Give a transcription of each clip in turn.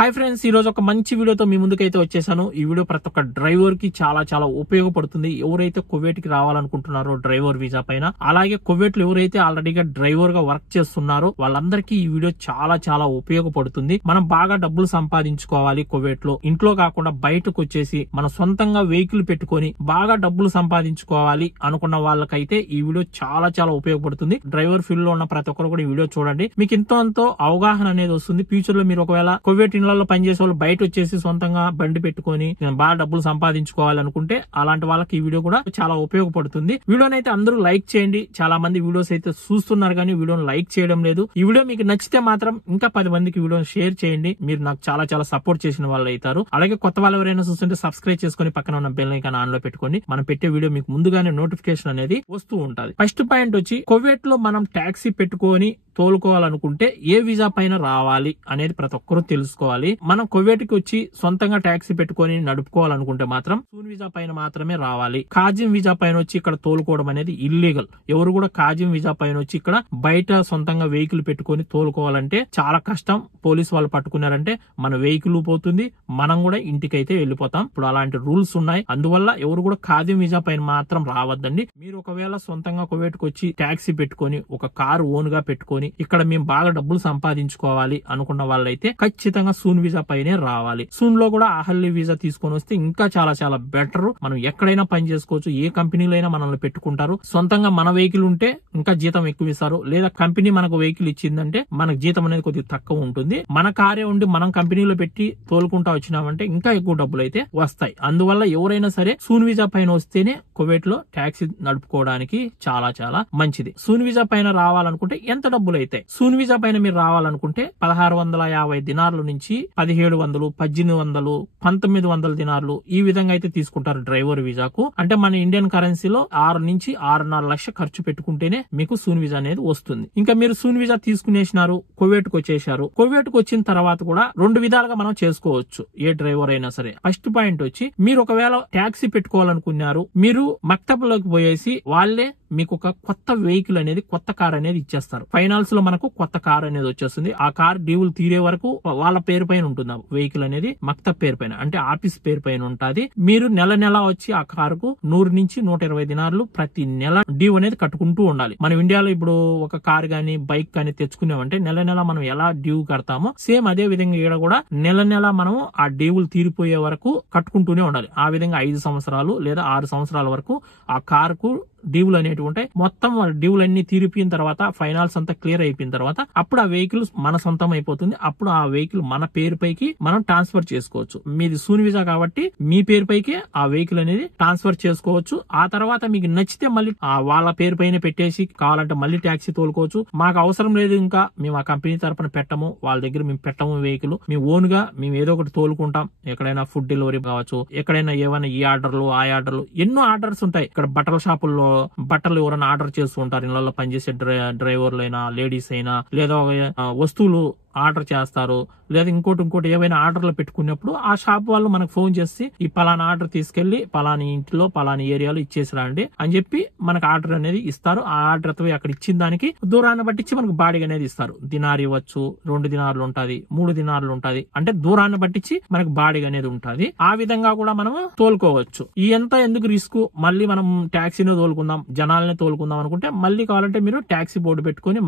Hi friends, ఈ రోజు ఒక మంచి వీడియోతో మీ ముందుకైతే వచ్చేసాను. ఈ వీడియో ప్రతి ఒక్క డ్రైవర్ కి చాలా ఉపయోగపడుతుంది. ఎవరైతే కువైట్ కి రావాలనుకుంటున్నారో డ్రైవర్ వీసా పైన, అలాగే కువైట్ లో ఎవరైతే ఆల్రెడీగా డ్రైవర్ గా వర్క్ చేస్తున్నారో వాళ్ళందరికీ ఈ వీడియో చాలా ఉపయోగపడుతుంది. మనం బాగా డబ్బులు సంపాదించుకోవాలి కువైట్ లో, ఇంట్లో కాకుండా బయటకు వచ్చేసి మన సొంతంగా వెహికల్ పెట్టుకొని బాగా డబ్బులు సంపాదించుకోవాలి అనుకున్న వాళ్ళకైతే ఈ వీడియో చాలా ఉపయోగపడుతుంది. డ్రైవర్ ఫీల్డ్ లో ఉన్న ప్రతి ఒక్కరు కూడా ఈ వీడియో చూడండి. మీకు ఎంతో అవగాహన అనేది వస్తుంది. ఫ్యూచర్ లో మీరు ఒకవేళ కువైట్ ఇళ్లలో పనిచేసే వాళ్ళు బయట వచ్చేసి సొంతంగా బండి పెట్టుకొని బాగా డబ్బులు సంపాదించుకోవాలనుకుంటే అలాంటి వాళ్ళకి ఈ వీడియో కూడా చాలా ఉపయోగపడుతుంది. వీడియోని అయితే అందరూ లైక్ చేయండి. చాలా మంది వీడియోస్ అయితే చూస్తున్నారు కానీ వీడియోని లైక్ చేయడం లేదు. ఈ వీడియో మీకు నచ్చితే మాత్రం ఇంకా 10 మందికి వీడియోని షేర్ చేయండి. మీరు నాకు చాలా సపోర్ట్ చేసిన వాళ్ళు అవుతారు. అలాగే కొత్త వాళ్ళు ఎవరైనా చూస్తుంటే సబ్స్క్రైబ్ చేసుకుని పక్కన ఉన్న బెల్ ఐకాన్ ఆన్ లో పెట్టుకోండి. మనం పెట్టే వీడియో మీకు ముందుగానే నోటిఫికేషన్ అనేది వస్తూ ఉంటది. ఫస్ట్ పాయింట్ వచ్చి కువైట్ లో మనం టాక్సీ పెట్టుకొని తోలుకోవాలనుకుంటే ఏ వీసా పైన రావాలి అనేది ప్రతి ఒక్కరూ తెలుసుకోవాలి. మనం కువైట్ కి వచ్చి సొంతంగా టాక్సీ పెట్టుకొని నడుపుకోవాలనుకుంటే మాత్రం సూన్ వీసా పైన మాత్రమే రావాలి. కాజిం వీసా పైన వచ్చి ఇక్కడ తోలుకోవడం అనేది ఇల్లీగల్. ఎవరు కూడా కాజిం వీసా పైన వచ్చి ఇక్కడ బయట సొంతంగా వెహికల్ పెట్టుకొని తోలుకోవాలంటే చాలా కష్టం. పోలీసు వాళ్ళు పట్టుకున్నారంటే మన వెహికల్ పోతుంది, మనం కూడా ఇంటికైతే వెళ్ళిపోతాం. ఇప్పుడు అలాంటి రూల్స్ ఉన్నాయి. అందువల్ల ఎవరు కూడా కాజిం వీసా పైన మాత్రం రావద్దండి. మీరు ఒకవేళ సొంతంగా కువైట్ కి వచ్చి టాక్సీ పెట్టుకొని ఒక కారు ఓన్ గా పెట్టుకొని ఇక్కడ మేము బాగా డబ్బులు సంపాదించుకోవాలి అనుకున్న వాళ్ళైతే ఖచ్చితంగా సూన్ వీసా పైనే రావాలి. సూన్ లో కూడా అహల్లీ వీసా తీసుకొని వస్తే ఇంకా చాలా బెటర్. మనం ఎక్కడైనా పని చేసుకోవచ్చు. ఏ కంపెనీలో అయినా మనల్ని పెట్టుకుంటారు. సొంతంగా మన వెహికల్ ఉంటే ఇంకా జీతం ఎక్కువ ఇస్తారు. లేదా కంపెనీ మనకు వెహికల్ ఇచ్చిందంటే మనకు జీతం అనేది కొద్దిగా తక్కువ ఉంటుంది. మన కారే ఉండి మనం కంపెనీలో పెట్టి తోలుకుంటా వచ్చినామంటే ఇంకా ఎక్కువ డబ్బులు అయితే వస్తాయి. అందువల్ల ఎవరైనా సరే సూన్ వీసా పైన వస్తేనే కువైట్ లో టాక్సీ నడుపుకోవడానికి చాలా మంచిది. సూన్ వీసా పైన రావాలనుకుంటే ఎంత డబ్బులు అయితే సూన్ వీసా పైన మీరు రావాలనుకుంటే 1650 దినార్ల నుంచి 1700, 1800, 1900 దినార్లు ఈ విధంగా అయితే తీసుకుంటారు డ్రైవర్ వీసాకు. అంటే మన ఇండియన్ కరెన్సీలో 6 నుంచి 6.5 లక్షలు ఖర్చు పెట్టుకుంటేనే మీకు సూన్ వీసా అనేది వస్తుంది. ఇంకా మీరు సూన్ వీసా తీసుకునేసినారు, కువైట్ కు వచ్చేసారు. కువైట్ కు వచ్చిన తర్వాత కూడా 2 విధాలుగా మనం చేసుకోవచ్చు ఏ డ్రైవర్ అయినా సరే. ఫస్ట్ పాయింట్ వచ్చి మీరు ఒకవేళ టాక్సీ పెట్టుకోవాలనుకున్నారు, మీరు మక్తబ్ లోకి పోయేసి వాళ్ళే మీకు ఒక కొత్త వెహికల్ అనేది, కొత్త కార్ అనేది ఇచ్చేస్తారు. ఫైనాన్స్ లో మనకు కొత్త కార్ అనేది వచ్చేస్తుంది. ఆ కార్ డ్యూలు తీరే వరకు వాళ్ళ పేరు పైన ఉంటుంది. వెహికల్ అనేది మక్తబ్ పేరు పైన, అంటే ఆఫీస్ పేరు పైన ఉంటుంది. మీరు నెల వచ్చి ఆ కారుకు 100 నుంచి 120 దినార్లు ప్రతి నెల డ్యూ అనేది కట్టుకుంటూ ఉండాలి. మనం ఇండియాలో ఇప్పుడు ఒక కార్ గానీ బైక్ కానీ తెచ్చుకున్నామంటే నెల మనం ఎలా డ్యూ కడతామో సేమ్ అదే విధంగా ఇక్కడ కూడా నెల మనం ఆ డ్యూలు తీరిపోయే వరకు కట్టుకుంటూనే ఉండాలి. ఆ విధంగా 5 సంవత్సరాలు లేదా 6 సంవత్సరాల వరకు ఆ కారుకు డ్యూలు అనేవి ఉంటాయి. మొత్తం డ్యూలు అన్ని తీరిపోయిన తర్వాత, ఫైనాన్స్ అంతా క్లియర్ అయిపోయిన తర్వాత అప్పుడు ఆ వెహికల్ మన సొంతం అయిపోతుంది. అప్పుడు ఆ వెహికల్ మన పేరు పైకి మనం ట్రాన్స్ఫర్ చేసుకోవచ్చు. మీది సూన్ వీసా కాబట్టి మీ పేరు పైకి ఆ వెహికల్ అనేది ట్రాన్స్ఫర్ చేసుకోవచ్చు. ఆ తర్వాత మీకు నచ్చితే మళ్ళీ వాళ్ళ పేరు పైన పెట్టేసి కావాలంటే మళ్ళీ ట్యాక్సీ తోలుకోవచ్చు. మాకు అవసరం లేదు, ఇంకా మేము ఆ కంపెనీ తరపున పెట్టము, వాళ్ళ దగ్గర మేము పెట్టము వెహికల్, మేము ఓన్ గా మేము ఏదో ఒకటి తోలుకుంటాం. ఎక్కడైనా ఫుడ్ డెలివరీ కావచ్చు, ఎక్కడైనా ఏమైనా ఈ ఆర్డర్లు ఆ ఆర్డర్లు ఎన్నో ఆర్డర్స్ ఉంటాయి. ఇక్కడ బట్టల షాపుల్లో బట్టలు ఎవరైనా ఆర్డర్ చేస్తూ ఉంటారు. ఇళ్లలో పనిచేసే డ్రైవర్లు అయినా, లేడీస్ అయినా, లేదా వస్తువులు ఆర్డర్ చేస్తారు. లేదా ఇంకోటి ఏవైనా ఆర్డర్లు పెట్టుకున్నప్పుడు ఆ షాప్ వాళ్ళు మనకు ఫోన్ చేసి ఈ పలానా ఆర్డర్ తీసుకెళ్లి పలాని ఇంట్లో పలాని ఏరియాలో ఇచ్చేసిరండి అని చెప్పి మనకు ఆర్డర్ అనేది ఇస్తారు. ఆ ఆర్డర్ అక్కడ ఇచ్చిన దానికి దూరాన్ని బట్టించి మనకు బాడీ అనేది ఇస్తారు. దినార్ ఇవ్వచ్చు, 2 దినార్లు ఉంటది, 3 దినార్లు ఉంటది. అంటే దూరాన్ని బట్టించి మనకు బాడీ అనేది ఉంటది. ఆ విధంగా కూడా మనం తోలుకోవచ్చు. ఈ ఎంత ఎందుకు రిస్క్, మళ్ళీ మనం టాక్సీని తోలుకుందాం, జనాలనే తోలుకుందాం అనుకుంటే మళ్ళీ కావాలంటే మీరు టాక్సీ బోర్డు పెట్టుకుని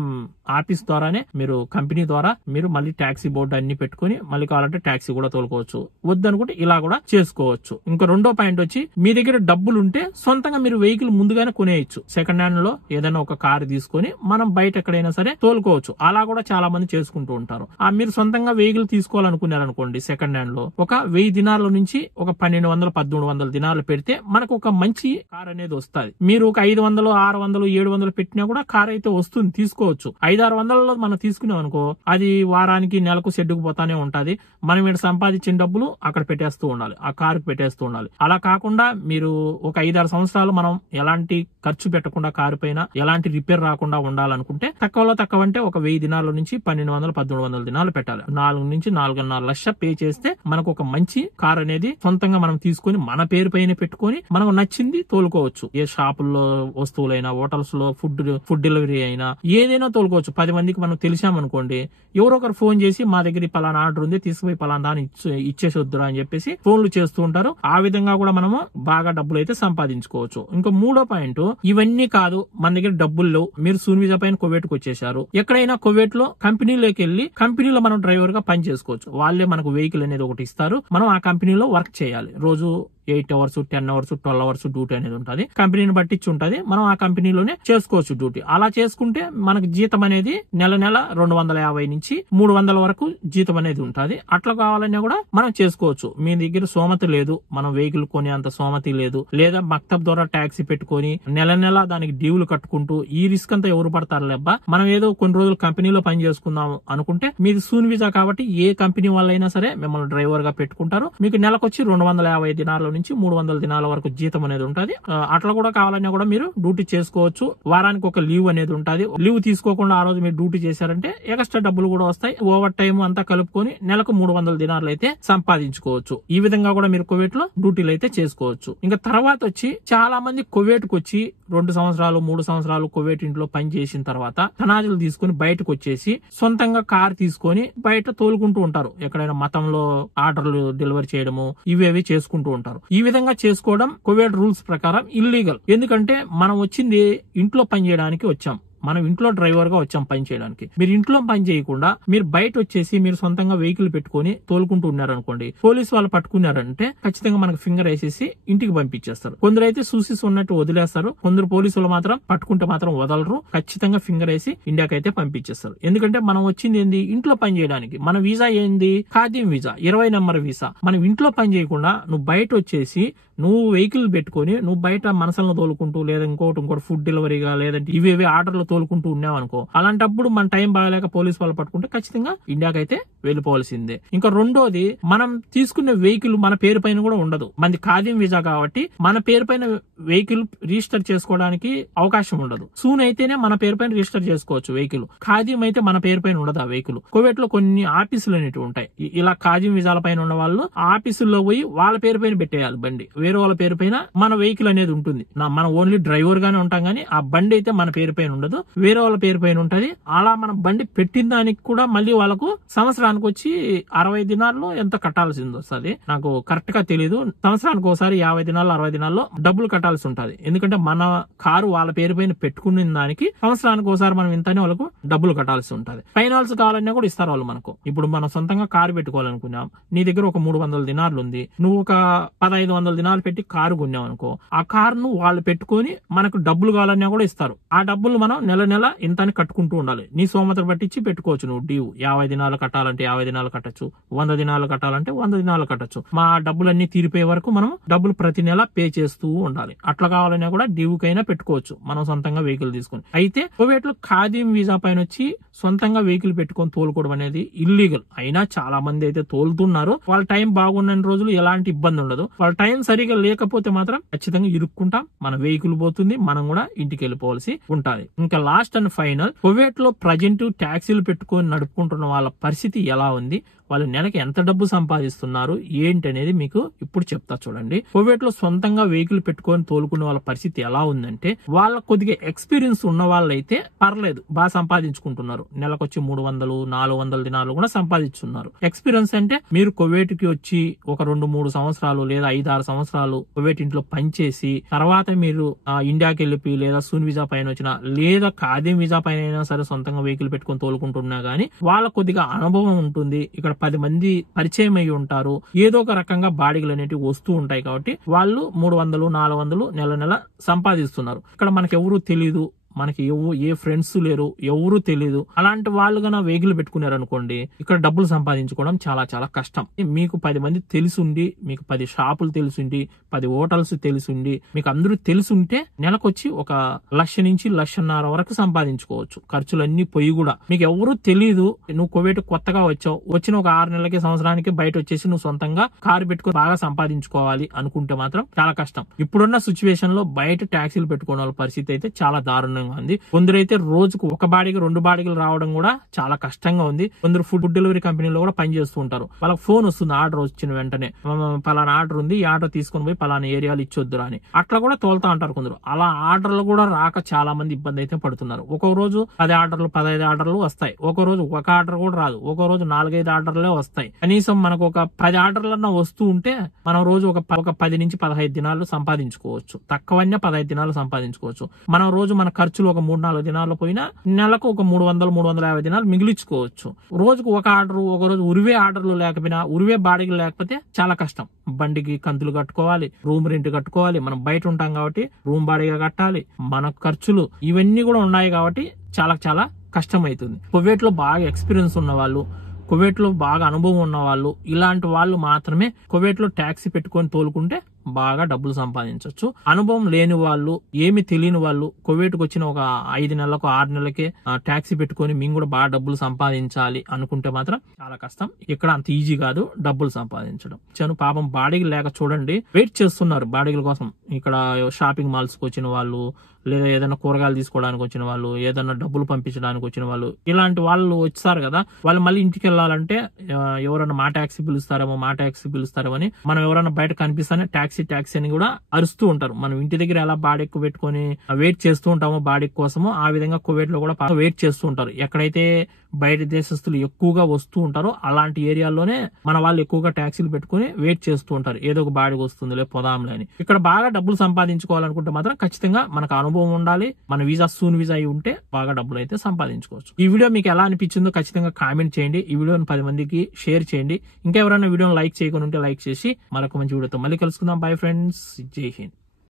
ఆఫీస్ ద్వారానే మీరు కంపెనీ ద్వారా మీరు మళ్ళీ టాక్సీ బోర్డు అన్ని పెట్టుకుని మళ్ళీ కావాలంటే టాక్సీ కూడా తోలుకోవచ్చు. వద్దనుకుంటే ఇలా కూడా చేసుకోవచ్చు. ఇంకా రెండో పాయింట్ వచ్చి మీ దగ్గర డబ్బులు ఉంటే సొంతంగా మీరు వెహికల్ ముందుగానే కొనేయచ్చు. సెకండ్ హ్యాండ్ లో ఏదైనా ఒక కారు తీసుకొని మనం బయట ఎక్కడైనా సరే తోలుకోవచ్చు. అలా కూడా చాలా మంది చేసుకుంటూ ఉంటారు. మీరు సొంతంగా వెహికల్ తీసుకోవాలనుకున్నారనుకోండి, సెకండ్ హ్యాండ్ లో ఒక 1000 దినార్ల నుంచి ఒక 1200, 1300 దినార్లు పెడితే మనకు ఒక మంచి కార్ అనేది వస్తుంది. మీరు ఒక 500, 600, 700 పెట్టినా కూడా కార్ అయితే వస్తుంది, తీసుకోవచ్చు. 500-600 మనం తీసుకున్నాం అనుకో, అది వారానికి నెలకు షెడ్డుకు పోతానే ఉంటది. మనం ఇక్కడ సంపాదించిన డబ్బులు అక్కడ పెట్టేస్తూ ఉండాలి, ఆ కారుకు పెట్టేస్తూ ఉండాలి. అలా కాకుండా మీరు ఒక 5-6 సంవత్సరాలు మనం ఎలాంటి ఖర్చు పెట్టకుండా కారు పైన ఎలాంటి రిపేర్ రాకుండా ఉండాలనుకుంటే తక్కువలో తక్కువ అంటే ఒక 1000 దినార్ల నుంచి 1200, 1300 దినార్లు పెట్టాలి. 4 నుంచి 4.5 లక్షలు పే చేస్తే మనకు ఒక మంచి కార్ అనేది సొంతంగా మనం తీసుకొని మన పేరు పైన పెట్టుకొని మనకు నచ్చింది తోలుకోవచ్చు. ఏ షాపుల్లో వస్తువులైనా, హోటల్స్ లో ఫుడ్ డెలివరీ అయినా ఏదైనా తోలుకోవచ్చు. 10 మందికి మనం తెలిసామనుకోండి, ఎవరో ఎవరో ఒకరు ఫోన్ చేసి మా దగ్గర పలానా ఆర్డర్ ఉంది, తీసుకుపోయి పలానా దాన్ని ఇచ్చేసి వద్దురా అని చెప్పేసి ఫోన్లు చేస్తూ ఉంటారు. ఆ విధంగా కూడా మనము బాగా డబ్బులు అయితే సంపాదించుకోవచ్చు. ఇంకో మూడో పాయింట్, ఇవన్నీ కాదు మన దగ్గర డబ్బులు లేవు, మీరు సూన్ వీసా పైన కువైట్ కు వచ్చేసారు, ఎక్కడైనా కువైట్ లో కంపెనీలోకి వెళ్లి కంపెనీలో మనం డ్రైవర్ గా పని చేసుకోవచ్చు. వాళ్ళే మనకు వెహికల్ అనేది ఒకటి ఇస్తారు, మనం ఆ కంపెనీలో వర్క్ చేయాలి. రోజు 8 hours 10 hours 12 hours డ్యూటీ అనేది ఉంటుంది. కంపెనీని బట్టించి ఉంటది, మనం ఆ కంపెనీలోనే చేసుకోవచ్చు డ్యూటీ. అలా చేసుకుంటే మనకు జీతం అనేది నెల 250 నుంచి 300 వరకు జీతం అనేది ఉంటుంది. అట్లా కావాలన్నా కూడా మనం చేసుకోవచ్చు. మీ దగ్గర సోమతి లేదు, మనం వెహికల్ కొని అంత సోమతి లేదు, లేదా మక్తబ్ ద్వారా ట్యాక్సీ పెట్టుకొని నెల దానికి డ్యూలు కట్టుకుంటూ ఈ రిస్క్ అంతా ఎవరు పడతారు లేబ్బా, మనం ఏదో కొన్ని రోజులు కంపెనీలో పని చేసుకుందాం అనుకుంటే మీది సూన్ వీసా కాబట్టి ఏ కంపెనీ వాళ్ళైనా సరే మిమ్మల్ని డ్రైవర్ గా పెట్టుకుంటారు. మీకు నెలకొచ్చి 250 దినాల నుంచి 300 దినాల వరకు జీతం అనేది ఉంటది. అట్లా కూడా కావాలన్నా కూడా మీరు డ్యూటీ చేసుకోవచ్చు. వారానికి ఒక లీవ్ అనేది ఉంటది. లీవ్ తీసుకోకుండా ఆ రోజు మీరు డ్యూటీ చేశారంటే ఎక్స్ట్రా డబ్బులు కూడా వస్తాయి. ఓవర్ టైం అంతా కలుపుకొని నెలకు 300 దినాలు అయితే సంపాదించుకోవచ్చు. ఈ విధంగా కూడా మీరు కువైట్ లో డ్యూటీలు అయితే చేసుకోవచ్చు. ఇంకా తర్వాత వచ్చి చాలా మంది కువైట్ కు వచ్చి 2 సంవత్సరాలు 3 సంవత్సరాలు కువైట్ ఇంట్లో పని చేసిన తర్వాత తనాజులు తీసుకుని బయటకు వచ్చేసి సొంతంగా కార్ తీసుకొని బయట తోలుకుంటూ ఉంటారు. ఎక్కడైనా మతంలో ఆర్డర్లు డెలివరీ చేయడము ఇవేవి చేసుకుంటూ ఉంటారు. ఈ విధంగా చేసుకోవడం కువైట్ రూల్స్ ప్రకారం ఇల్లీగల్. ఎందుకంటే మనం వచ్చింది ఇంట్లో పని చేయడానికి వచ్చాం, మనం ఇంట్లో డ్రైవర్ గా వచ్చాం పని చేయడానికి. మీరు ఇంట్లో పని చేయకుండా మీరు బయట వచ్చేసి మీరు సొంతంగా వెహికల్ పెట్టుకొని తోలుకుంటూ ఉన్నారనుకోండి, పోలీసు వాళ్ళు పట్టుకున్నారంటే ఖచ్చితంగా మనకు ఫింగర్ వేసేసి ఇంటికి పంపించేస్తారు. కొందరు అయితే సూసిస్ ఉన్నట్టు వదిలేస్తారు, కొందరు పోలీసులు మాత్రం పట్టుకుంటే మాత్రం వదలరు, ఖచ్చితంగా ఫింగర్ వేసి ఇండియాకి అయితే పంపించేస్తారు. ఎందుకంటే మనం వచ్చింది ఏంది ఇంట్లో పని చేయడానికి. మన వీసా ఏంది ఖాదీం వీసా, 20 నెంబర్ వీసా. మనం ఇంట్లో పని చేయకుండా నువ్వు బయట వచ్చేసి నువ్వు వెహికల్ పెట్టుకొని నువ్వు బయట మనసులను తోలుకుంటూ లేదా ఇంకోటి ఫుడ్ డెలివరీగా లేదంటే ఇవేవి ఆర్డర్లు తోలుకుంటూ ఉన్నావనుకో, అలాంటప్పుడు మన టైం బాగాలేక పోలీసు వాళ్ళు పట్టుకుంటే ఖచ్చితంగా ఇండియాకి అయితే వెళ్ళిపోవాల్సిందే. ఇంకా రెండోది, మనం తీసుకునే వెహికల్ మన పేరు పైన కూడా ఉండదు. మనది ఖాదీం వీసా కాబట్టి మన పేరు పైన వెహికల్ రిజిస్టర్ చేసుకోవడానికి అవకాశం ఉండదు. సూన్ అయితేనే మన పేరు పైన రిజిస్టర్ చేసుకోవచ్చు వెహికల్. ఖాదీం అయితే మన పేరు పైన ఉండదు ఆ వెహికల్. కువైట్ లో కొన్ని ఆఫీసులు అనేవి ఉంటాయి. ఇలా ఖాదీం వీసాల పైన ఉన్న వాళ్ళు ఆఫీసుల్లో పోయి వాళ్ళ పేరు పైన పెట్టేయాలి బండి. వేరే వాళ్ళ పేరు పైన మన వెహికల్ అనేది ఉంటుంది. మనం ఓన్లీ డ్రైవర్ గానే ఉంటాం గానీ ఆ బండి అయితే మన పేరు పైన ఉండదు, వేరే వాళ్ళ పేరు పైన ఉంటది. అలా మనం బండి పెట్టిన దానికి కూడా మళ్ళీ వాళ్ళకు సంవత్సరానికి వచ్చి 60 దినాల్లో ఎంత కట్టాల్సింది వస్తుంది, నాకు కరెక్ట్ గా తెలియదు. సంవత్సరానికి ఒకసారి 50 దినాలు 60 దినాల్లో డబ్బులు కట్టాల్సి ఉంటది. ఎందుకంటే మన కారు వాళ్ళ పేరు పైన పెట్టుకున్న దానికి సంవత్సరానికి ఒకసారి మనం ఇంతనే వాళ్ళకు డబ్బులు కట్టాల్సి ఉంటది. ఫైనాన్స్ కావాలన్నా కూడా ఇస్తారు వాళ్ళు మనకు. ఇప్పుడు మనం సొంతంగా కారు పెట్టుకోవాలనుకున్నాం, నీ దగ్గర ఒక 300 దినాలు ఉంది, నువ్వు ఒక 1500 దినాలు పెట్టి కారు కొన్నావు అనుకో, ఆ కారును వాళ్ళు పెట్టుకొని మనకు డబ్బులు కావాలన్నా కూడా ఇస్తారు. ఆ డబ్బులు మనం నెల ఇంత అని కట్టుకుంటూ ఉండాలి. నీ సోమతను పట్టించి పెట్టుకోవచ్చు నువ్వు డ్యూ. 50 దినాలు కట్టాలంటే 50 దినాలు కట్టచ్చు, 100 దినాలు కట్టాలంటే 100 దినాలు కట్టచ్చు. మా డబ్బులన్నీ తీరిపోయే వరకు మనం డబ్బులు ప్రతి నెల పే చేస్తూ ఉండాలి. అట్లా కావాలన్నా కూడా డ్యూకైనా పెట్టుకోవచ్చు మనం సొంతంగా వెహికల్ తీసుకుని. అయితే కువైట్ లో ఖాదీం వీసా పైన వచ్చి సొంతంగా వెహికల్ పెట్టుకొని తోలుకోవడం అనేది ఇల్లీగల్. అయినా చాలా మంది అయితే తోలుతున్నారు. వాళ్ళ టైం బాగున్న రోజులు ఎలాంటి ఇబ్బంది ఉండదు. వాళ్ళ టైం సరిగా లేకపోతే మాత్రం ఖచ్చితంగా ఇరుక్కుంటాం, మన వెహికల్ పోతుంది, మనం కూడా ఇంటికి వెళ్ళిపోవాల్సి ఉంటుంది. ఇంకా లాస్ట్ అండ్ ఫైనల్, కువైట్ లో ప్రజెంట్ ట్యాక్సీలు పెట్టుకొని నడుపుకుంటున్న వాళ్ళ పరిస్థితి ఎలా ఉంది, వాళ్ళు నెలకి ఎంత డబ్బు సంపాదిస్తున్నారు ఏంటి అనేది మీకు ఇప్పుడు చెప్తా చూడండి. కువైట్ లో సొంతంగా వెహికల్ పెట్టుకొని తోలుకునే వాళ్ళ పరిస్థితి ఎలా ఉందంటే, వాళ్ళ కొద్దిగా ఎక్స్పీరియన్స్ ఉన్న వాళ్ళైతే పర్లేదు, బాగా సంపాదించుకుంటున్నారు. నెలకొచ్చి 300-400 దినాలు కూడా సంపాదించున్నారు. ఎక్స్పీరియన్స్ అంటే మీరు కువైట్ కి వచ్చి ఒక 2-3 సంవత్సరాలు లేదా 5-6 సంవత్సరాలు కువైట్ ఇంట్లో పనిచేసి తర్వాత మీరు ఇండియాకి వెళ్ళి లేదా సూన్ వీసా పైన వచ్చినా లేదా ఖాదీం వీసా పైన అయినా సరే సొంతంగా వెహికల్ పెట్టుకొని తోలుకుంటున్నా గానీ వాళ్ళ కొద్దిగా అనుభవం ఉంటుంది. ఇక్కడ 10 మంది పరిచయం అయి ఉంటారు. ఏదో ఒక రకంగా బాడీలు అనేటివి వస్తూ ఉంటాయి కాబట్టి వాళ్ళు 300-400 నెల సంపాదిస్తున్నారు. ఇక్కడ మనకి ఎవరు తెలీదు, మనకి ఏ ఫ్రెండ్స్ లేరు, ఎవరు తెలియదు. అలాంటి వాళ్ళు గన వెహికల్ పెట్టుకున్నారు అనుకోండి, ఇక్కడ డబ్బులు సంపాదించుకోవడం చాలా చాలా కష్టం. మీకు 10 మంది తెలుసుండి, మీకు 10 షాపులు తెలుసుండి, 10 హోటల్స్ తెలుసుండి, మీకు అందరూ తెలుసుంటే నెలకొచ్చి ఒక 1,00,000 నుంచి 1,50,000 వరకు సంపాదించుకోవచ్చు. ఖర్చులన్నీ పోయి కూడా మీకు ఎవరు తెలియదు. నువ్వు కువైట్ కొత్తగా వచ్చావు, వచ్చిన ఒక 6 నెలలకి సంవత్సరానికి బయట వచ్చేసి నువ్వు సొంతంగా కారు పెట్టుకుని బాగా సంపాదించుకోవాలి అనుకుంటే మాత్రం చాలా కష్టం. ఇప్పుడున్న సిచ్యువేషన్ లో బయట ట్యాక్సీలు పెట్టుకోవడం వాళ్ళ పరిస్థితి అయితే చాలా దారుణంగా కష్టంగా ఉంది. కొందరైతే రోజుకు ఒక బాడీకి 2 బాడీలు రావడం కూడా చాలా కష్టంగా ఉంది. కొందరు ఫుడ్ డెలివరీ కంపెనీలో కూడా పనిచేస్తూ ఉంటారు. వాళ్ళకి ఫోన్ వస్తుంది ఆర్డర్ వచ్చిన వెంటనే, పలానా ఆర్డర్ ఉంది, ఈ ఆర్డర్ తీసుకొని పోయి పలానా ఏరియాలు ఇచ్చొద్దురా అని. అట్లా కూడా తోలుతా అంటారు కొందరు. అలా ఆర్డర్లు కూడా రాక చాలా మంది ఇబ్బంది అయితే పడుతున్నారు. ఒక్కొక్క రోజు 10 ఆర్డర్లు 15 ఆర్డర్లు వస్తాయి, ఒక రోజు ఒక ఆర్డర్ కూడా రాదు, ఒక రోజు 4-5 ఆర్డర్లే వస్తాయి. కనీసం మనకు ఒక 10 ఆర్డర్లన్నా వస్తూ ఉంటే మనం రోజు ఒక 10 నుంచి 15 దినాలు సంపాదించుకోవచ్చు. తక్కువనే 15 దినాలు సంపాదించుకోవచ్చు. మనం రోజు మన ఖర్చులు ఒక 3-4 దినాలు పోయినా నెలకు ఒక 300-350 దినాలు మిగిలించుకోవచ్చు. రోజుకు ఒక ఆర్డర్, ఒక రోజు ఉరివే ఆర్డర్లు లేకపోయినా, ఉరివే బాడీలు లేకపోతే చాలా కష్టం. బండికి కంతులు కట్టుకోవాలి, రూమ్ రెంట్ కట్టుకోవాలి, మనం బయట ఉంటాం కాబట్టి రూమ్ బాడీగా కట్టాలి, మన ఖర్చులు ఇవన్నీ కూడా ఉన్నాయి కాబట్టి చాలా చాలా కష్టం అవుతుంది. కువైట్ లో బాగా ఎక్స్పీరియన్స్ ఉన్న వాళ్ళు, కువైట్ లో బాగా అనుభవం ఉన్న వాళ్ళు, ఇలాంటి వాళ్ళు మాత్రమే కువైట్ లో ట్యాక్సీ పెట్టుకొని తోలుకుంటే బాగా డబ్బులు సంపాదించవచ్చు. అనుభవం లేని వాళ్ళు, ఏమి తెలియని వాళ్ళు కువైట్కి వచ్చిన ఒక 5 నెలలకు 6 నెలలకే ట్యాక్సీ పెట్టుకొని మేము కూడా బాగా డబ్బులు సంపాదించాలి అనుకుంటే మాత్రం చాలా కష్టం. ఇక్కడ అంత ఈజీ కాదు డబ్బులు సంపాదించడం. పాపం బాడీలు లేక చూడండి వెయిట్ చేస్తున్నారు బాడీల కోసం. ఇక్కడ షాపింగ్ మాల్స్ కి వచ్చిన వాళ్ళు, లేదా ఏదైనా కూరగాయలు తీసుకోవడానికి వచ్చిన వాళ్ళు, ఏదైనా డబ్బులు పంపించడానికి వచ్చిన వాళ్ళు, ఇలాంటి వాళ్ళు వచ్చారు కదా, వాళ్ళు మళ్ళీ ఇంటికి వెళ్ళాలంటే ఎవరైనా మా ట్యాక్సీ పిలుస్తారేమో అని మనం ఎవరైనా బయట కనిపిస్తానే ట్యాక్సీ అని కూడా అరుస్తూ ఉంటారు. మనం ఇంటి దగ్గర ఎలా బాడీ ఎక్కువ పెట్టుకొని వెయిట్ చేస్తూ ఉంటామో బాడీ కోసమో, ఆ విధంగా కువైట్ లో కూడా వెయిట్ చేస్తూ ఉంటారు. ఎక్కడైతే బయట దేశస్తులు ఎక్కువగా వస్తూ ఉంటారో అలాంటి ఏరియాల్లోనే మన వాళ్ళు ఎక్కువగా ట్యాక్సీలు పెట్టుకుని వెయిట్ చేస్తూ ఉంటారు. ఏదో ఒక బాడీ వస్తుందిలే పోదాంలే అని. ఇక్కడ బాగా డబ్బులు సంపాదించుకోవాలనుకుంటే మాత్రం ఖచ్చితంగా మనకు అనుభవం ఉండాలి. మన వీసా సూన్ వీసా అయి ఉంటే బాగా డబ్బులు అయితే సంపాదించుకోవచ్చు. ఈ వీడియో మీకు ఎలా అనిపించిందో ఖచ్చితంగా కామెంట్ చేయండి. ఈ వీడియోని 10 మందికి షేర్ చేయండి. ఇంకా ఎవరైనా వీడియోని లైక్ చేయకుండా ఉంటే లైక్ చేసి మరొక మంచి వీడియోతో మళ్ళీ కలుసుకుందాం. బై ఫ్రెండ్స్, జై హింద్.